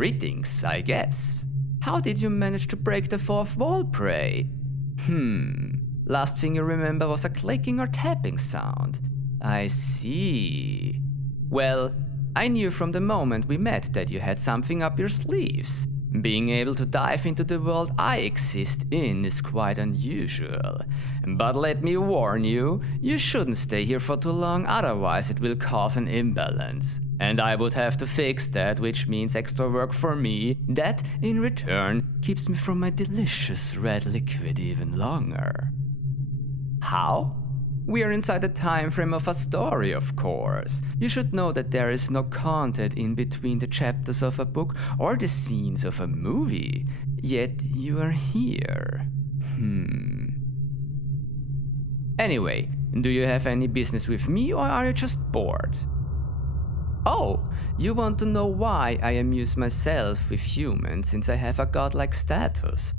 Greetings, I guess. How did you manage to break the fourth wall, pray? Last thing you remember was a clicking or tapping sound. I see. Well, I knew from the moment we met that you had something up your sleeves. Being able to dive into the world I exist in is quite unusual. But let me warn you, you shouldn't stay here for too long, otherwise it will cause an imbalance. And I would have to fix that, which means extra work for me, that, in return, keeps me from my delicious red liquid even longer. How? We are inside the time frame of a story, of course. You should know that there is no content in between the chapters of a book or the scenes of a movie. Yet you are here. Anyway, do you have any business with me or are you just bored? Oh, you want to know why I amuse myself with humans since I have a godlike status?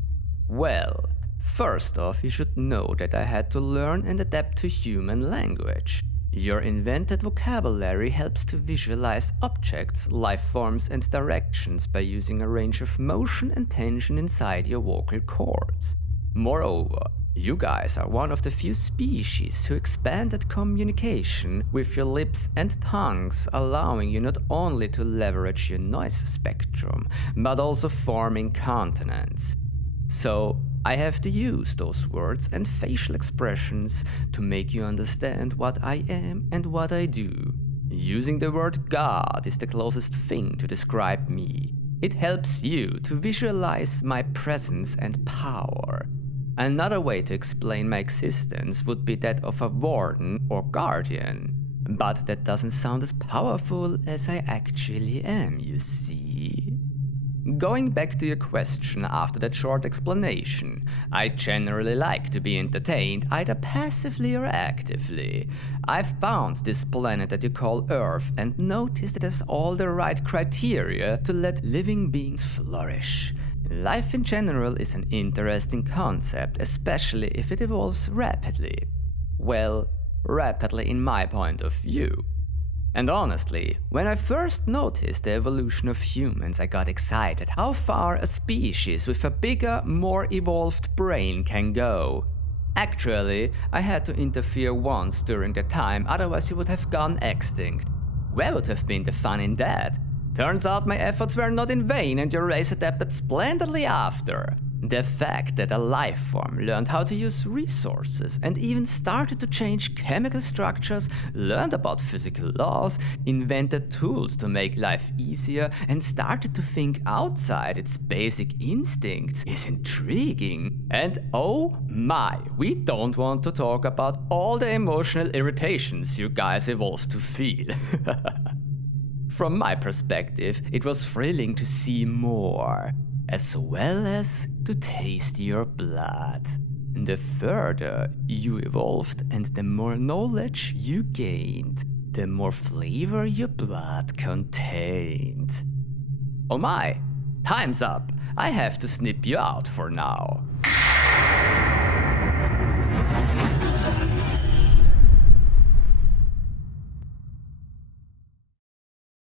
Well, first off, you should know that I had to learn and adapt to human language. Your invented vocabulary helps to visualize objects, life forms, and directions by using a range of motion and tension inside your vocal cords. Moreover, you guys are one of the few species who expanded communication with your lips and tongues, allowing you not only to leverage your noise spectrum, but also forming consonants. So, I have to use those words and facial expressions to make you understand what I am and what I do. Using the word God is the closest thing to describe me. It helps you to visualize my presence and power. Another way to explain my existence would be that of a warden or guardian. But that doesn't sound as powerful as I actually am, you see. Going back to your question after that short explanation, I generally like to be entertained either passively or actively. I've found this planet that you call Earth and noticed it has all the right criteria to let living beings flourish. Life in general is an interesting concept, especially if it evolves rapidly. Well, rapidly in my point of view. And honestly, when I first noticed the evolution of humans, I got excited how far a species with a bigger, more evolved brain can go. Actually, I had to interfere once during the time, otherwise you would have gone extinct. Where would have been the fun in that? Turns out my efforts were not in vain and your race adapted splendidly after. The fact that a life form learned how to use resources and even started to change chemical structures, learned about physical laws, invented tools to make life easier, and started to think outside its basic instincts is intriguing. And oh my, we don't want to talk about all the emotional irritations you guys evolved to feel. From my perspective, it was thrilling to see more, as well as to taste your blood. The further you evolved and the more knowledge you gained, the more flavor your blood contained. Oh my, time's up. I have to snip you out for now.